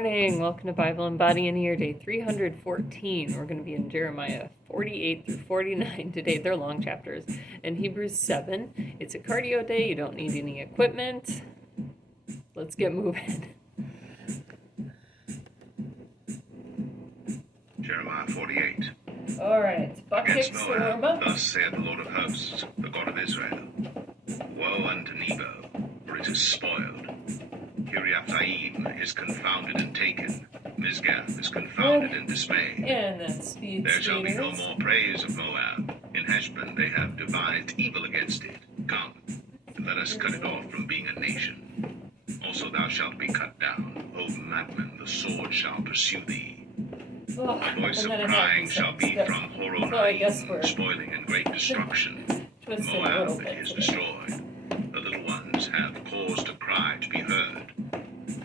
Morning. Welcome to Bible and Body in Here, day 314. We're going to be in Jeremiah 48 through 49 today. They're long chapters. And Hebrews 7. It's a cardio day. You don't need any equipment. Let's get moving. Jeremiah 48. All right. Against Moab, thus saith the Lord of hosts, the God of Israel. Woe unto Nebo, for it is spoiled. Kiriathaim is confounded and taken. Misgath is confounded in dismay. And that's There shall be no more praise of Moab. In Heshbon they have devised evil against it. Come, and let us cut it off from being a nation. Also thou shalt be cut down. O madman, the sword shall pursue thee. The voice of crying shall be from Horonaim, spoiling and great destruction. Moab is destroyed. The little ones have cause to cry to be heard.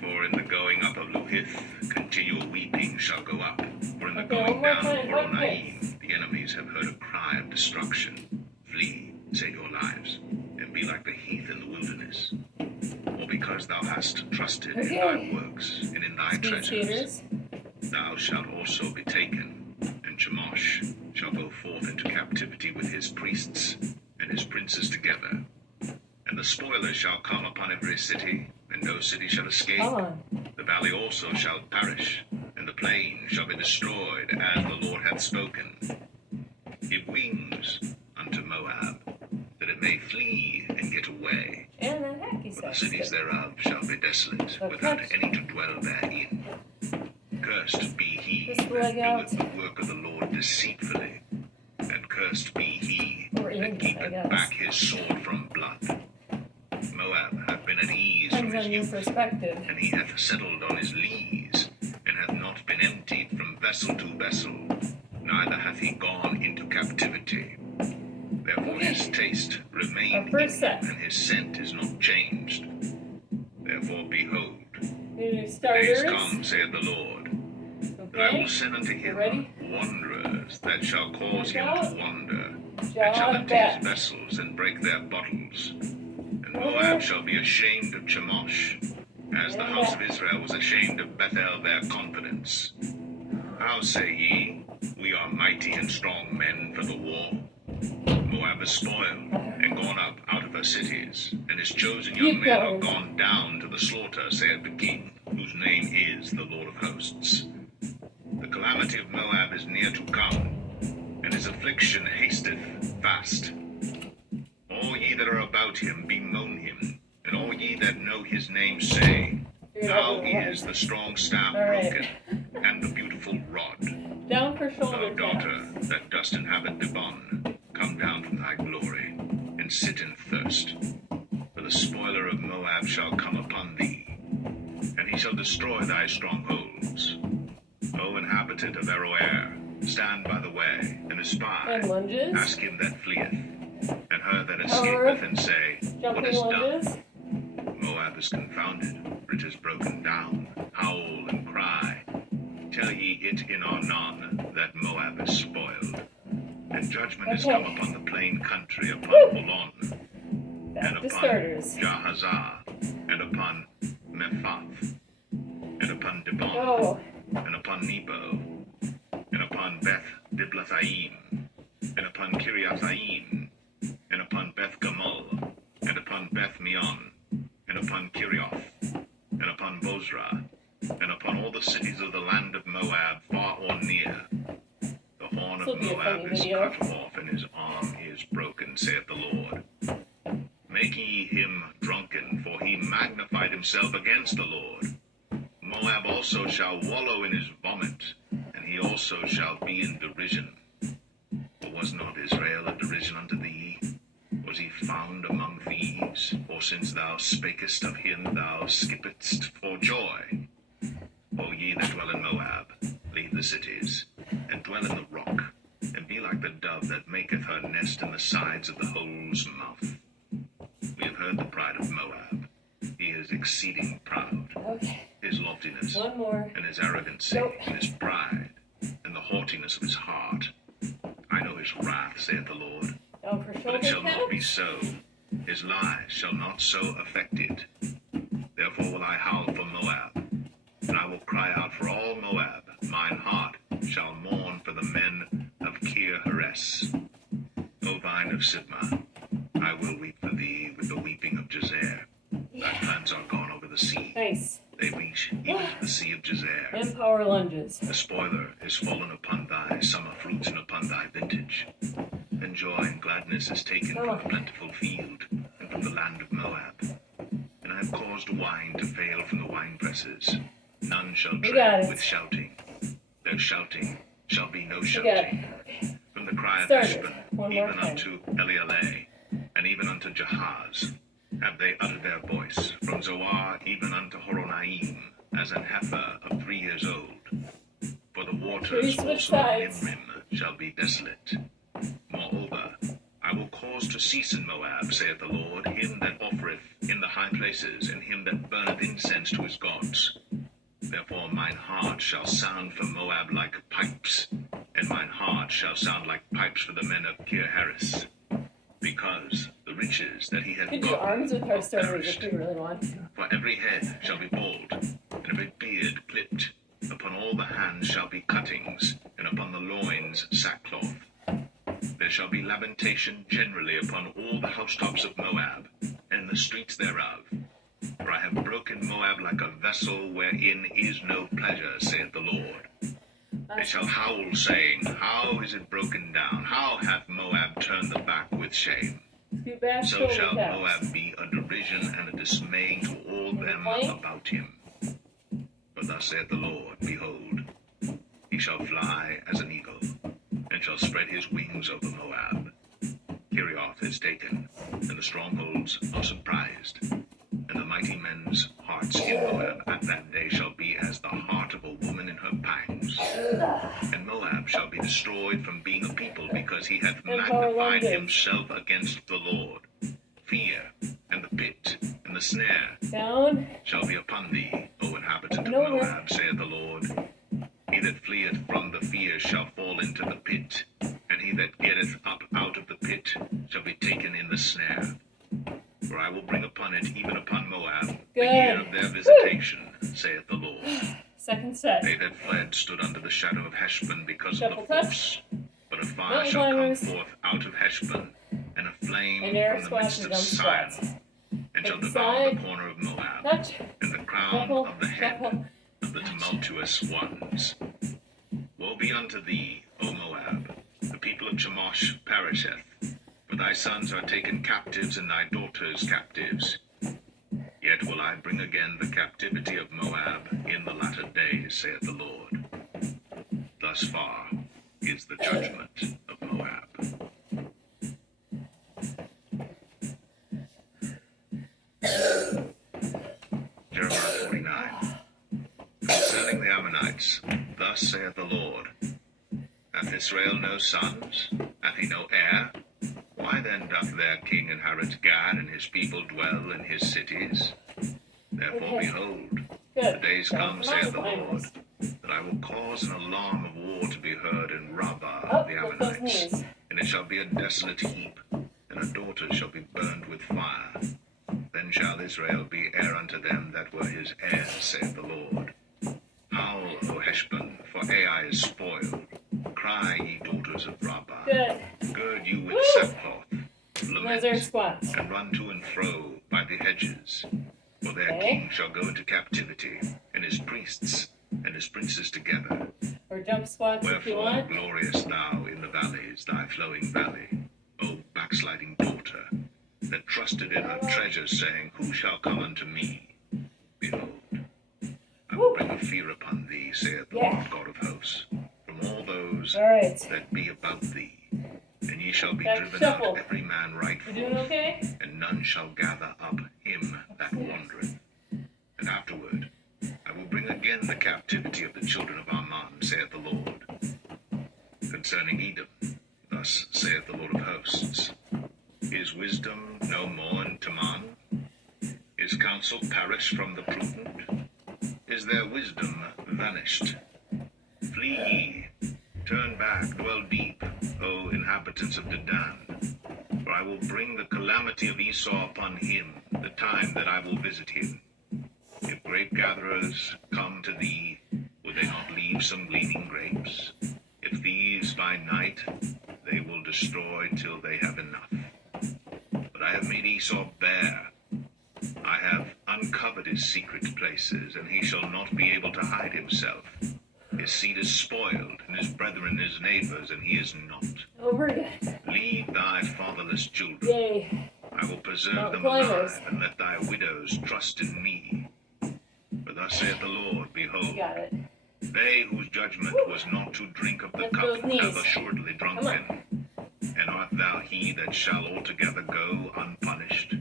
For in the going up of Luhith, continual weeping shall go up. For in the going down of Horonaim, the enemies have heard a cry of destruction. Flee, save your lives, and be like the heath in the wilderness. Or because thou hast trusted in thy works and in thy treasures, thou shalt also be taken, and Chemosh shall go forth into captivity with his priests and his princes together. And the spoilers shall come upon every city, and no city shall escape. The valley also shall perish, and the plain shall be destroyed, as the Lord hath spoken. Give wings unto Moab, that it may flee and get away. For the cities thereof shall be desolate, without any to dwell therein. Cursed be he that doeth the work of the Lord deceitfully, and cursed be he that keepeth back his sword from blood. Moab hath been at ease from his youth, and he hath settled on his lees, and hath not been emptied from vessel to vessel, neither hath he gone into captivity. Therefore his taste remained in him, and his scent is not changed. Therefore, behold, the days come, saith the Lord, that I will send unto him wanderers that shall cause him to wander, and shall empty his vessels and break their bottles. And Moab shall be ashamed of Chemosh, as the house of Israel was ashamed of Bethel their confidence. How say ye, we are mighty and strong men for the war? Moab is spoiled, and gone up out of her cities, and his chosen young men are gone down to the slaughter, saith the King, whose name is the Lord of hosts. The calamity of Moab is near to come, and his affliction hasteth fast. All ye that are about him bemoan him, and all ye that know his name say, now is the strong staff broken, and the beautiful rod. Down for shoulder Thou daughter that dost inhabit Dibon, come down from thy glory, and sit in thirst. For the spoiler of Moab shall come upon thee, and he shall destroy thy strongholds. O inhabitant of Aroer, stand by the way, and espy, ask him that fleeth, and her that escapeth, and say, what is done? Moab is confounded, for it is broken down. Howl and cry. Tell ye it in Arnon, that Moab is spoiled. And judgment is come upon the plain country, upon Holon, and upon Jahazah, and upon Mephath, and upon Dibon, and upon Nebo, and upon Beth Diblathaim, and upon Kiriathaim, and upon Beth Gamul, and upon Beth Meon, and upon Kirioth, and upon Bozrah, and upon all the cities of the land of Moab, far or near. The horn of Moab is cut off, and his arm is broken, saith the Lord. Make ye him drunken, for he magnified himself against the Lord. Moab also shall wallow in his vomit, and he also shall be in derision. For was not Israel a derision unto thee? Was he found among thieves? Or since thou spakest of him, thou skippedst for joy? O ye that dwell in Moab, leave the cities, and dwell in the rock, and be like the dove that maketh her nest in the sides of the hole's mouth. We have heard the pride of Moab. He is exceeding proud. His loftiness, and his arrogancy, and his pride, and the haughtiness of his heart. I know his wrath, saith the Lord. But it shall not be so. His lies shall not so affect it. Therefore will I howl for Moab, and I will cry cry out for all Moab. Mine heart shall mourn for the men of Kir Heres. O vine of Sibmah, I will weep for thee with the weeping of Jazer. Thy plants are gone over the sea. Nice. They reach even to the sea of Jazer. And power lunges. The spoiler is fallen upon thy summer fruits and upon thy vintage. And joy and gladness is taken from the plentiful field and from the land of Moab. And I have caused wine to fail from the winepresses. None shall tread with shouting. Their shouting shall be no shouting. From the cry of Heshbon, even unto Elealeh, and even unto Jahaz, have they uttered their voice. From Zoar even unto Horonaim, as an heifer of 3 years old. For the waters also of Nimrim shall be desolate. Moreover, I will cause to cease in Moab, saith the Lord, him that offereth in the high places, and him that burneth incense to his gods. Therefore mine heart shall sound for Moab like pipes, and mine heart shall sound like pipes for the men of Kir Heres. Because the riches that he hath Could do arms with our servers if we really want to. For every head shall be bald, and every beard clipped. Upon all the hands shall be cuttings, and upon the loins sackcloth. There shall be lamentation generally upon all the housetops of Moab, and in the streets thereof. For I have broken Moab like a vessel wherein is no pleasure, saith the Lord. They shall howl, saying, How is it broken down? How hath Moab turned the back with shame? So shall Moab be a derision and a dismaying to all them about him. For thus saith the Lord, Behold, he shall fly as an eagle, and shall spread his wings over Moab. Kirioth is taken, and the strongholds are surprised. And the mighty men's hearts in Moab at that day shall be as the heart of a woman in her pangs. And Moab shall be destroyed from being a people, because he hath magnified himself against the Lord. Fear, and the pit, and the snare shall be upon thee, O inhabitant of Moab, saith the Lord. He that fleeth from the fear shall fall into the pit, and he that getteth up out of the pit shall be taken in the snare. For I will bring upon it, even upon Moab, the year of their visitation, saith the Lord. Second set. They that fled stood under the shadow of Heshbon because of the force. But a fire shall come forth out of Heshbon, and a flame from the midst of Sion, and shall devour the corner of Moab, and the crown of the head of the tumultuous ones. Woe be unto thee, O Moab! The people of Chemosh perisheth. For thy sons are taken captives, and thy daughters captives. Yet will I bring again the captivity of Moab in the latter days, saith the Lord. Thus far is the judgment of Moab. Jeremiah 49. Concerning the Ammonites, thus saith the Lord, Hath Israel no sons? Hath he no heir? Why then doth their king inherit Gad, and his people dwell in his cities? Therefore, behold, the days come, saith the Lord, that I will cause an alarm of war to be heard in Rabbah of the Ammonites, and it shall be a desolate heap, and her daughters shall be burned with fire. Then shall Israel be heir unto them that were his heirs, saith the Lord. Howl, O Heshbon, for Ai is spoiled. Cry, ye daughters of Rabbah. Gird you with sackcloth, lament, and run to and fro by the hedges. For their king shall go into captivity, and his priests and his princes together. Or jump squats if you Wherefore want. glorious thou in the valleys, thy flowing valley, O backsliding daughter, that trusted in her treasures, saying, Who shall come unto me? Behold, I will bring a fear upon thee, saith the Lord God of hosts, from all those that be about thee. And ye shall be driven out every man right forth, and none shall gather up him that wandereth. And afterward I will bring again the captivity of the children of Ammon, saith the Lord. Concerning Edom, thus saith the Lord of hosts, Is wisdom no more in Teman? Is counsel perished from the prudent? Is their wisdom vanished? Flee ye, turn back, dwell deep, O inhabitants of Dedan. For I will bring the calamity of Esau upon him, the time that I will visit him. If grape gatherers come to thee, they not leave some gleaning grapes? If thieves by night, they will destroy till they have enough. But I have made Esau bare. I have uncovered his secret places, and he shall not be able to hide himself. His seed is spoiled, and his brethren his neighbors, and he is not. Over again. Lead thy fatherless children. Yay. I will preserve Mount them climbers. alive, and let thy widows trust in me. For thus saith the Lord, behold, Got it. they whose judgment was not to drink of the Lift cup those knees. have assuredly drunken. And art thou he that shall altogether go unpunished?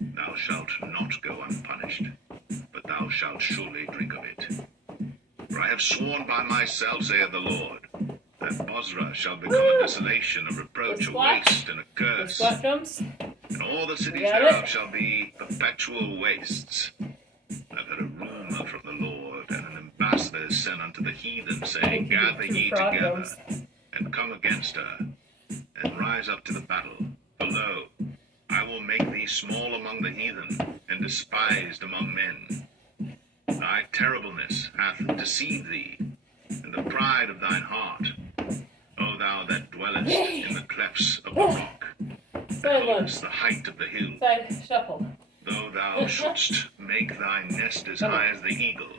Thou shalt not go unpunished, but thou shalt surely drink of it. For I have sworn by myself, saith the Lord, that Bozrah shall become a desolation, a reproach, a Squat. waste, and a The curse. squat jumps. And all the cities got thereof it? shall be perpetual wastes. I've heard a rumor from the Lord, and an ambassador is sent unto the heathen, saying, Gather ye Frog together, jumps. and come against her, and rise up to the battle. For lo, I will make thee small among the heathen, and despised among men. Thy terribleness hath deceived thee, and the pride of thine heart, O thou that dwellest in the clefts of the rock, Side that lunge. holdest the height of the hill. Side shuffle. Though thou shouldst make thy nest as high as the eagle,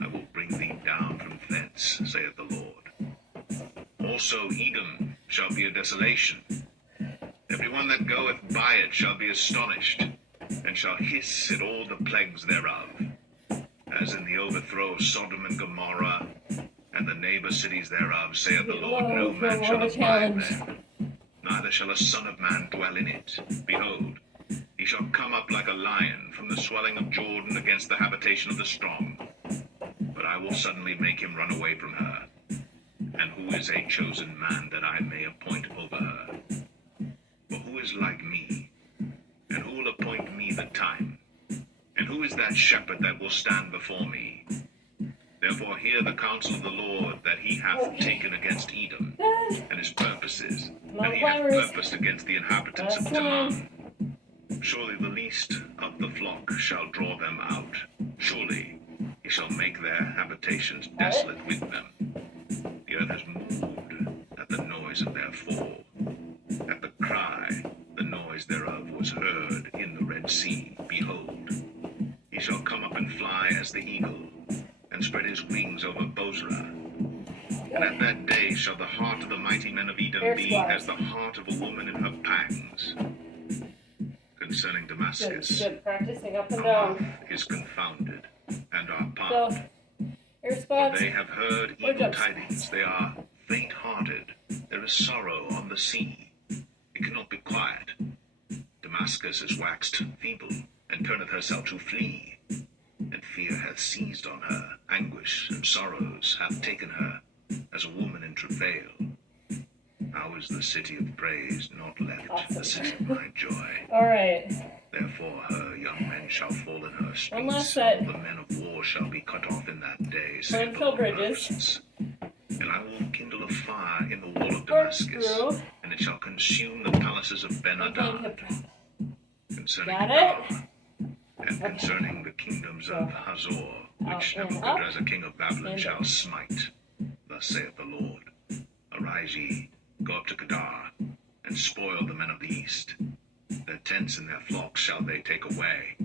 I will bring thee down from thence, saith the Lord. Also Edom shall be a desolation. Every one that goeth by it shall be astonished, and shall hiss at all the plagues thereof, as in the overthrow of Sodom and Gomorrah, and the neighbor cities thereof, saith the Lord. No man shall abide there, neither shall a son of man dwell in it. Behold, he shall come up like a lion from the swelling of Jordan against the habitation of the strong. But I will suddenly make him run away from her. And who is a chosen man that I may appoint over her? For who is like me? And who will appoint me the time? And who is that shepherd that will stand before me? Therefore hear the counsel of the Lord that he hath taken against Edom, and his purposes, that he hath purposed against the inhabitants of Teman. Surely the least of the flock shall draw them out. Surely he shall make their habitations desolate with them. The earth is moved at the noise of their fall. At the cry, the noise thereof was heard in the Red Sea. Behold, he shall come up and fly as the eagle, and spread his wings over Bozrah. And at that day shall the heart of the mighty men of Edom be as the heart of a woman in her pangs. Concerning Damascus, Good. Practicing up and our down. mouth is confounded, and our So, path. air For spots. they have heard Or evil jumps. tidings. They are faint-hearted. There is sorrow on the sea. It cannot be quiet. Damascus is waxed feeble, and turneth herself to flee. And fear hath seized on her. Anguish and sorrows hath taken her, as a woman in travail. How is the city of praise not left, the city of my joy? Alright. Therefore her young men shall fall in her streets. One last set. All the men of war shall be cut off in that day, saith the Until Lord of bridges. hosts. And I will kindle a fire in the wall of Damascus, Corkscrew. and it shall consume the palaces of I'm playing Ben-Hadad. hip drop. Concerning Got Kedar, it? and concerning the kingdoms of Hazor, which Out and Nebuchadnezzar king of Babylon and shall up. smite. Thus saith the Lord, Arise ye, go up to Kedar, and spoil the men of the east. Their tents and their flocks shall they take away.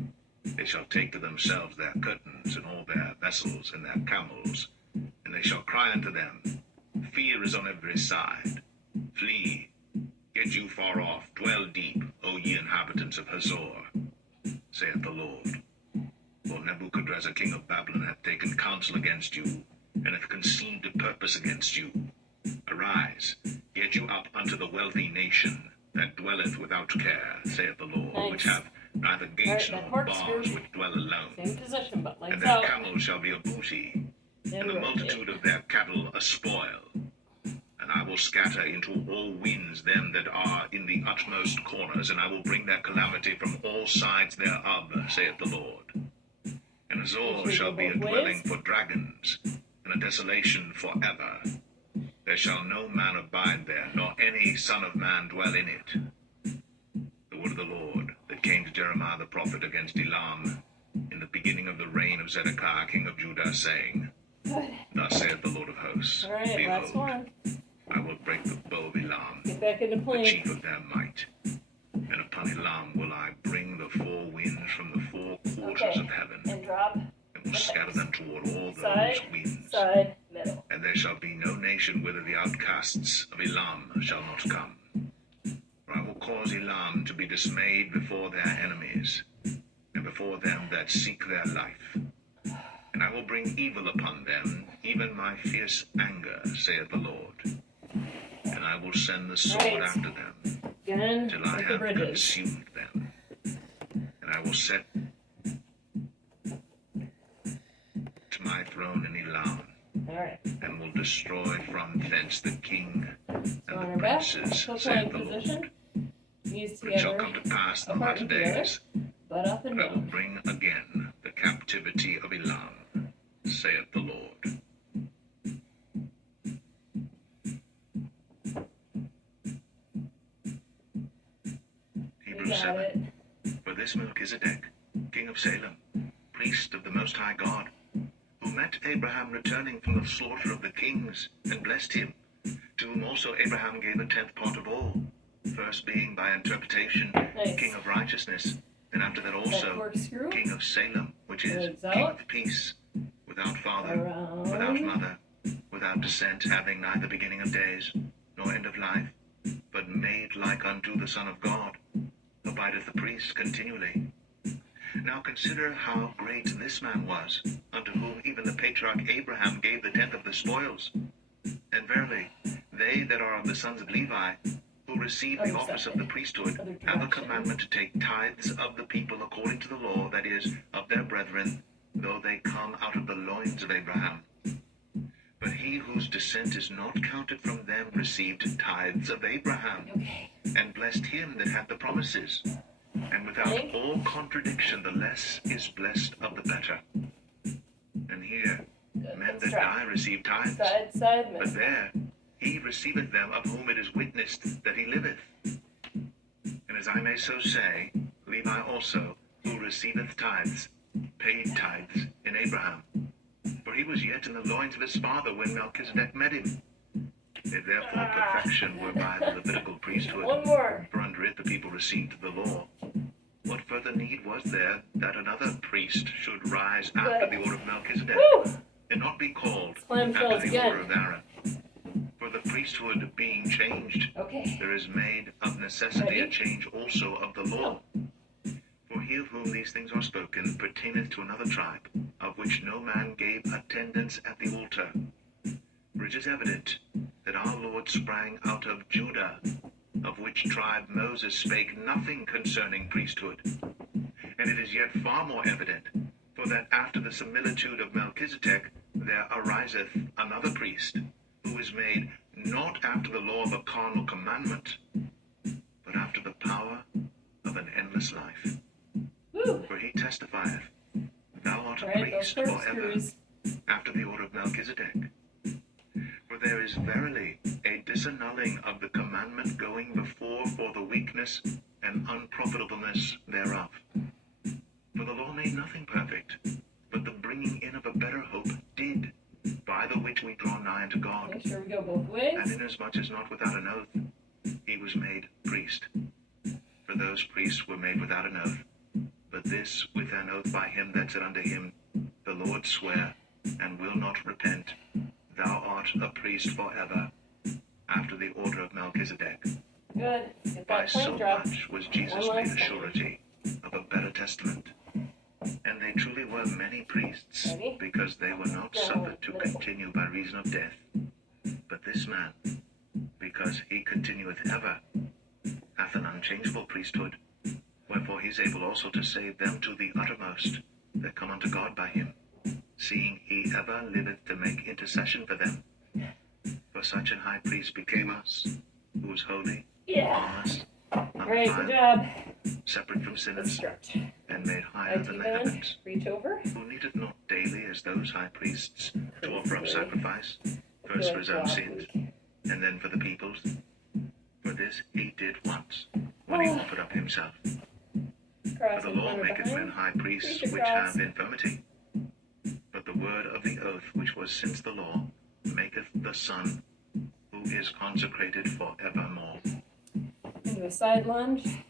They shall take to themselves their curtains, and all their vessels, and their camels. And they shall cry unto them, Fear is on every side. Flee, get you far off, dwell deep, O ye inhabitants of Hazor, saith the Lord. For Nebuchadnezzar king of Babylon hath taken counsel against you, and hath conceived a purpose against you. Arise, get you up unto the wealthy nation that dwelleth without care, saith the Lord, Nice. which have neither gates Alright, nor that bars, corkscrew. which dwell alone. Same position, but And lights their out. camels shall be a booty, and the rotate. multitude of their cattle a spoil. And I will scatter into all winds them that are in the utmost corners, and I will bring their calamity from all sides thereof, saith the Lord. And Azor Which shall will be a go both dwelling ways. for dragons, and a desolation forever. There shall no man abide there, nor any son of man dwell in it. The word of the Lord that came to Jeremiah the prophet against Elam in the beginning of the reign of Zedekiah king of Judah, saying, Good. Thus saith the Lord of hosts, All right, last behold, one. I will break the bow of Elam, Get back into the plank. chief of their might. And upon Elam will I bring the four winds from the four quarters of heaven, And drop. and will scatter them toward all Side, those winds. side, middle. And there shall be no nation whither the outcasts of Elam shall not come. For I will cause Elam to be dismayed before their enemies, and before them that seek their life. And I will bring evil upon them, even my fierce anger, saith the Lord. And I will send the sword Right. after them, Again, till I with the have bridges. consumed them. And I will set to my throne in Elam, All right. and will destroy from thence the king and So on the our back, princes, full saith plank the Lord. position. Knees For it shall together, come to pass in the apart latter and together. days, butt up and that I will down. bring again the captivity of Elam, saith the Lord. You Hebrews got 7. it. For this Melchizedek, king of Salem, priest of the Most High God, who met Abraham returning from the slaughter of the kings, and blessed him, to whom also Abraham gave a tenth part of all, first being by interpretation Nice. king of righteousness, and after that That also corkscrew. king of Salem, which is Legs king out. of peace, without father, Around. without mother, without descent, having neither beginning of days, nor end of life, but made like unto the Son of God, abideth the priest continually. Now consider how great this man was, unto whom even the patriarch Abraham gave the tenth of the spoils. And verily, they that are of the sons of Levi, who receive the Other office side. of the priesthood, Other have a direction. commandment to take tithes of the people according to the law, that is, of their brethren, though they come out of the loins of Abraham. But he whose descent is not counted from them received tithes of Abraham, Okay. and blessed him that had the promises. And without Plank. all contradiction, the less is blessed of the better. And here, Good. men And that strap. die receive tithes, Side, side, but middle. there he receiveth them of whom it is witnessed that he liveth. And as I may so say, Levi also, who receiveth tithes, paid tithes in Abraham. For he was yet in the loins of his father when Melchizedek met him. If therefore perfection were by the Levitical priesthood, One more. for under it the people received the law, what further need was there that another priest should rise after the order of Melchizedek, Woo! and not be called Slam after fills the again. order of Aaron? For the priesthood being changed, Okay. there is made of necessity a Ready? change also of the law. For he of whom these things are spoken pertaineth to another tribe, of which no man gave attendance at the altar. For it is evident that our Lord sprang out of Judah, of which tribe Moses spake nothing concerning priesthood. And it is yet far more evident, for that after the similitude of Melchizedek there ariseth another priest, who is made not after the law of a carnal commandment, but after the power of an endless life. Woo! For he testifieth, Thou art a All right, those priest forever, corkscrews. after the order of Melchizedek. For there is verily a disannulling of the commandment going before for the weakness and unprofitableness thereof. For the law made nothing perfect, but the bringing in of a better hope did, by the which we draw nigh unto God. Make sure we go both And ways. inasmuch as not without an oath, he was made priest. For those priests were made without an oath, but this with an oath by him that said unto him, The Lord swear, and will not repent, Thou art a priest forever, after the order of Melchizedek. Good. Get By that so plank drop. much was Jesus One made last a time. surety of a better testament. And they truly were many priests, Ready? because they were not Go. suffered to Middle. continue by reason of death. But this man, because he continueth ever, hath an unchangeable priesthood, wherefore he is able also to save them to the uttermost that come unto God by him, seeing he ever liveth to make intercession for them. For such an high priest became us, who is holy, Yeah. harmless, All right, good undefiled, job. separate from Let's sinners, stretch. and made higher IT than the band. heavens, Reach over. who needeth not daily as those high priests to offer up Crazy. sacrifice, Feel first like for his own block sins, week. and then for the people's. For this he did once, when he offered up himself. For Cross the in law front or maketh men behind. high priests Reach which across. have infirmity, but the word of the oath which was since the law, maketh the Son, who is consecrated for evermore. Into a side lunge.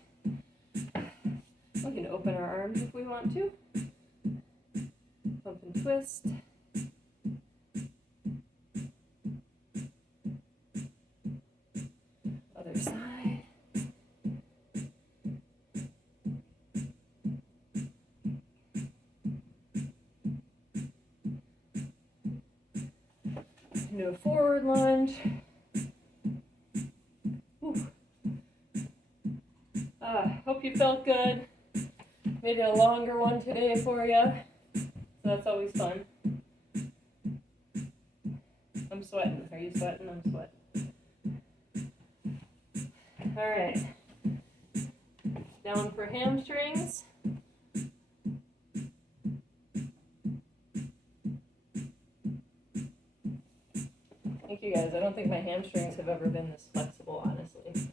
We can open our arms if we want to. Bump and twist. Other side. Into a forward lunge. Hope you felt good. Made it a longer one today for you. So that's always fun. I'm sweating. Are you sweating? I'm sweating. All right. Down for hamstrings. Thank you guys. I don't think my hamstrings have ever been this flexible, honestly.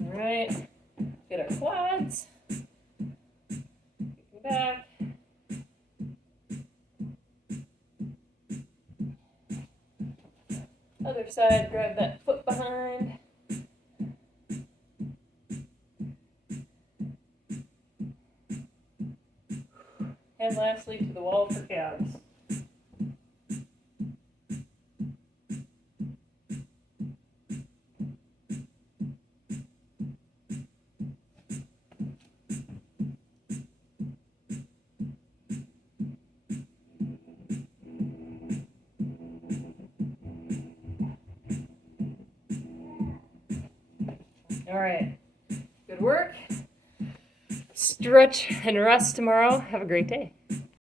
All right. Get our quads. Kicking back. Other side, grab that foot behind. And lastly, to the wall for calves. All right, good work. Stretch and rest tomorrow. Have a great day.